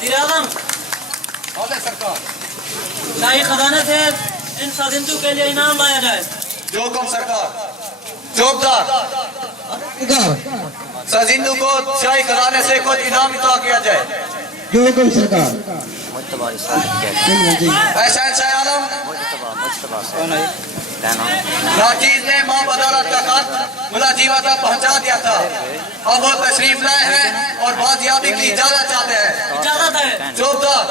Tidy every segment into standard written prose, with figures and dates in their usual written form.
वज़ीर आज़म सरकार शाही खजाने से इन साजिंदों के लिए इनाम लाया जाए। जो हुक्म सरकार। चौकदार साजिंदों को शाही खजाने से कुछ इनाम अता किया जाए। जो हुक्म सरकार। शहंशाह आलम नाचीज ने मां अदालत का खत मुल्ला जीवा तक पहुंचा दिया था। अब वो तशरीफ लाए हैं और बाजियाबी की इजाजत चाहते हैं। इजाजत है। चौकदार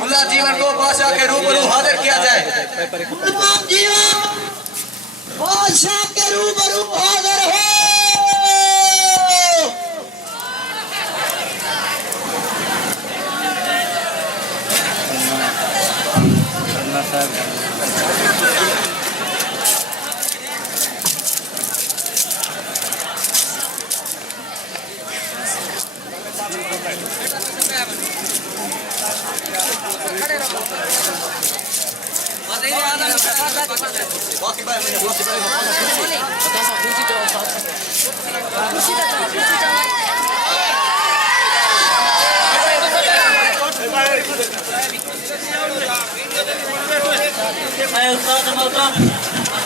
मुल्ला जीवन को बादशाह के रूबरू हाजिर किया जाए। बादशाह के रूबरू हाजिर हो।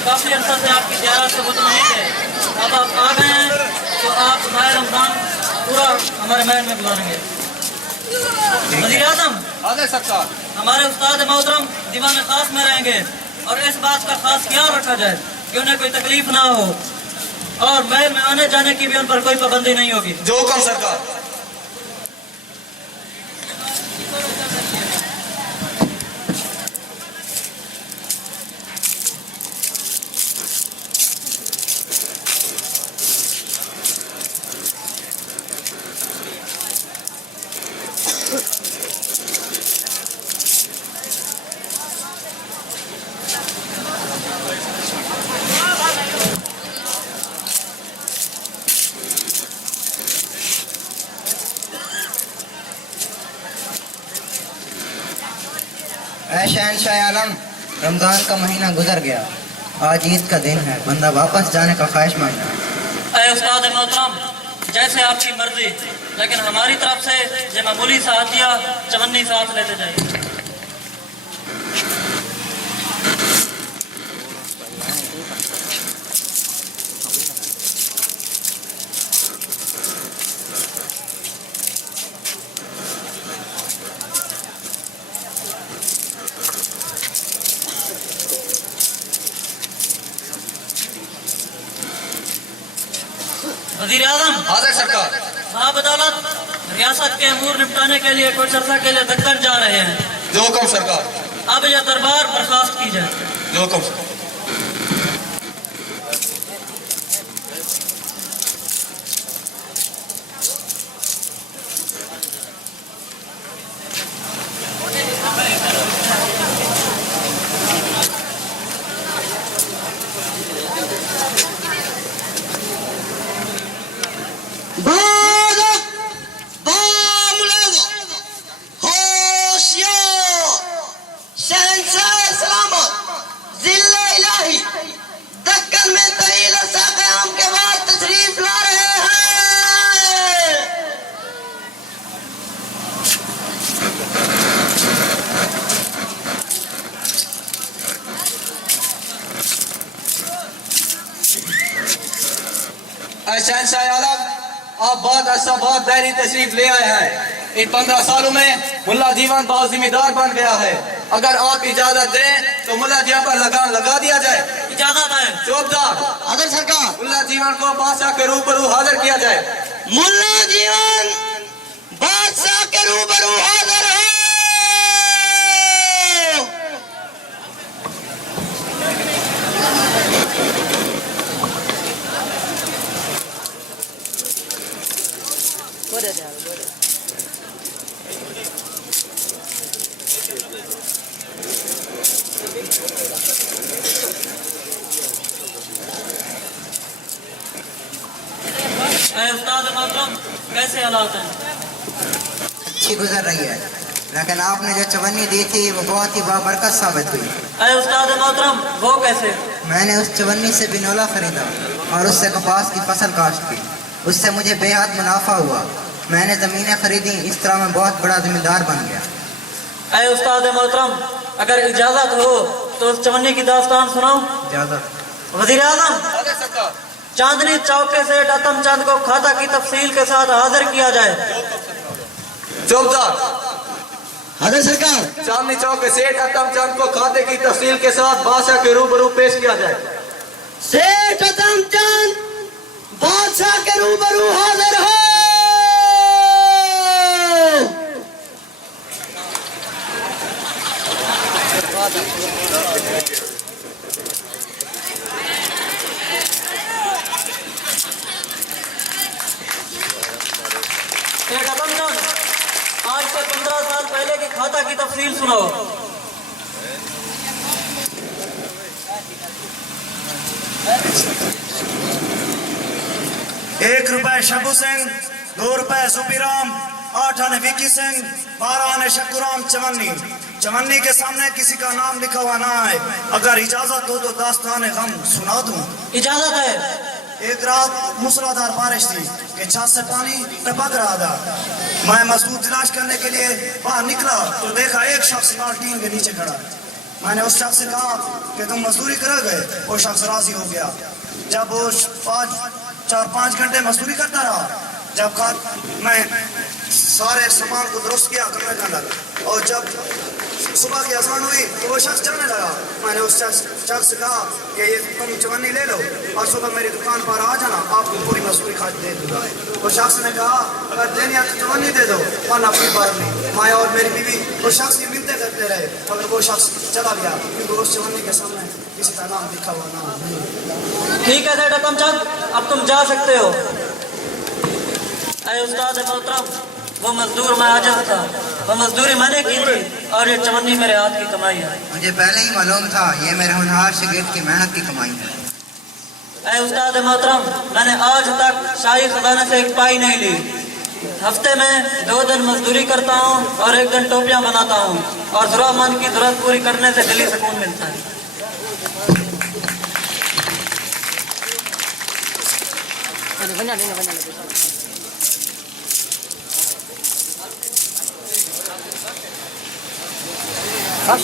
काफी अर्सा से आपकी ज़ियारत से मुतमईन है। अब आप आ गए हैं तो आप माह रमजान पूरा हमारे महल में बुलाएंगे। वज़ीर आज़म सरकार हमारे उस्ताद मोहतरम दीवान खास में रहेंगे और इस बात का खास ख्याल रखा जाए कि उन्हें कोई तकलीफ ना हो और महल में आने जाने की भी उन पर कोई पाबंदी नहीं होगी। जो हुक्म सरकार। शहंशाह आलम, रमजान का महीना गुजर गया, आज ईद का दिन है, बंदा वापस जाने का ख्वाहिशमंद है। ऐ उस्ताद मोहतरम जैसे आपकी मर्जी, लेकिन हमारी तरफ से जो मामूली सा हदिया चवन्नी साथ लेते जाइए। वज़ीर आज़म हाजिर सरकार। साहब अदालत रियासत के अमूर निपटाने के लिए कुछ अर्सा के लिए दक्कन जा रहे हैं। जो हुक्म सरकार। अब यह दरबार बर्खास्त की जाए। जो हुक्म सरकार। शहंशाह आलम आप बहुत बहरी तशरीफ ले आए हैं। इन 15 सालों में मुल्ला जीवन बहुत जिम्मेदार बन गया है। अगर आप इजाजत दें तो मुल्ला जीवन पर लगान लगा दिया जाए। इजाजत है। चौकदार हाजिर सरकार। मुल्ला जीवन को बादशाह के रूबरू हाजिर किया जाए। मुल्ला जीवन बादशाह के रूबरू हाजिर है। उस्ताद मोहतरम कैसे हालात हैं? अच्छी गुजर रही है, लेकिन आपने जो चवन्नी दी थी वो बहुत ही बाबरकत साबित हुई। उस्ताद मोहतरम वो कैसे? मैंने उस चवन्नी से बिनौला खरीदा और उससे कपास की फसल काश्त की। उससे मुझे बेहद मुनाफा हुआ। मैंने ज़मीनें खरीदी, इस तरह मैं बहुत बड़ा जिम्मेदार बन गया। ऐ उस्ताद मोहतरम, अगर इजाजत हो तो उस चवन्नी की दास्तान सुनाओ। इजाज़त। वजीर आजम, हाजिर सरकार। चांदनी चौक के सेठ अतम चंद को खाता की तफसील के साथ हाजिर किया जाए। चौकीदार। हाजिर सरकार। चांदनी चौक के सेठ अतम चंद को खाते की तफसील के साथ बादशाह के रूबरू पेश किया जाए। सेठ अतम चंद बादशाह के रूबरू हाजिर हो। सेठ अतम चंद, आज से 15 साल पहले की खाता की तफसील सुनाओ। ₹1 शबू सिंह, ₹2 सुपीराम, 8 आने विकी सिंह, 12 आने शकुराम चवन्नी। चवन्नी के सामने किसी का नाम लिखा हुआ ना है। अगर इजाजत हो तो दास्तान गम सुना दूं। इजाजत है। एक रात मूसलाधार बारिश थी कि छत से पानी टपक रहा था। मैं मजदूर तलाश करने के लिए बाहर निकला तो देखा एक शख्स लाल टीन के नीचे खड़ा। मैंने उस शख्स से कहा कि तुम मजदूरी कर गए। वो शख्स राजी हो गया। जब वो 4-5 घंटे मजदूरी करता रहा, जब मैं सारे सामान को दुरुस्त किया कमरे के अंदर, और जब सुबह की अजान हुई तो वो शख्स चलने लगा। मैंने उस शख्स से कहा कि ये तुम चवन्नी ले लो और सुबह मेरी दुकान पर आ जाना, आपको पूरी मजदूरी खर्च दे दूंगा। वो शख्स ने कहा अगर देनी है तो चवन्नी दे दो वरना अपनी बात नहीं। मैं और मेरी बीवी उस शख्स की मिन्नतें करते रहे मगर वो शख्स चला गया क्योंकि उस चवन्नी के सामने किसी का नाम लिखा हुआ ना। ठीक है सेठ अतम चंद, अब तुम जा सकते हो। ऐ उस्ताद मोहतरम, वो मजदूर मैं आजिज़ था, वो मजदूरी मैंने की थी और ये चवन्नी मेरे हाथ की कमाई है। मुझे पहले ही मालूम था ये मेरे होनहार शागिर्द की मेहनत की कमाई है। ऐ उस्ताद मोहतरम, मैंने आज तक शाही खजाने से एक पाई नहीं ली। हफ्ते में 2 दिन मजदूरी करता हूँ और 1 दिन टोपियाँ बनाता हूँ और ज़रूरतमंद की ज़रूरत पूरी करने से दिली सुकून मिलता है। हाँ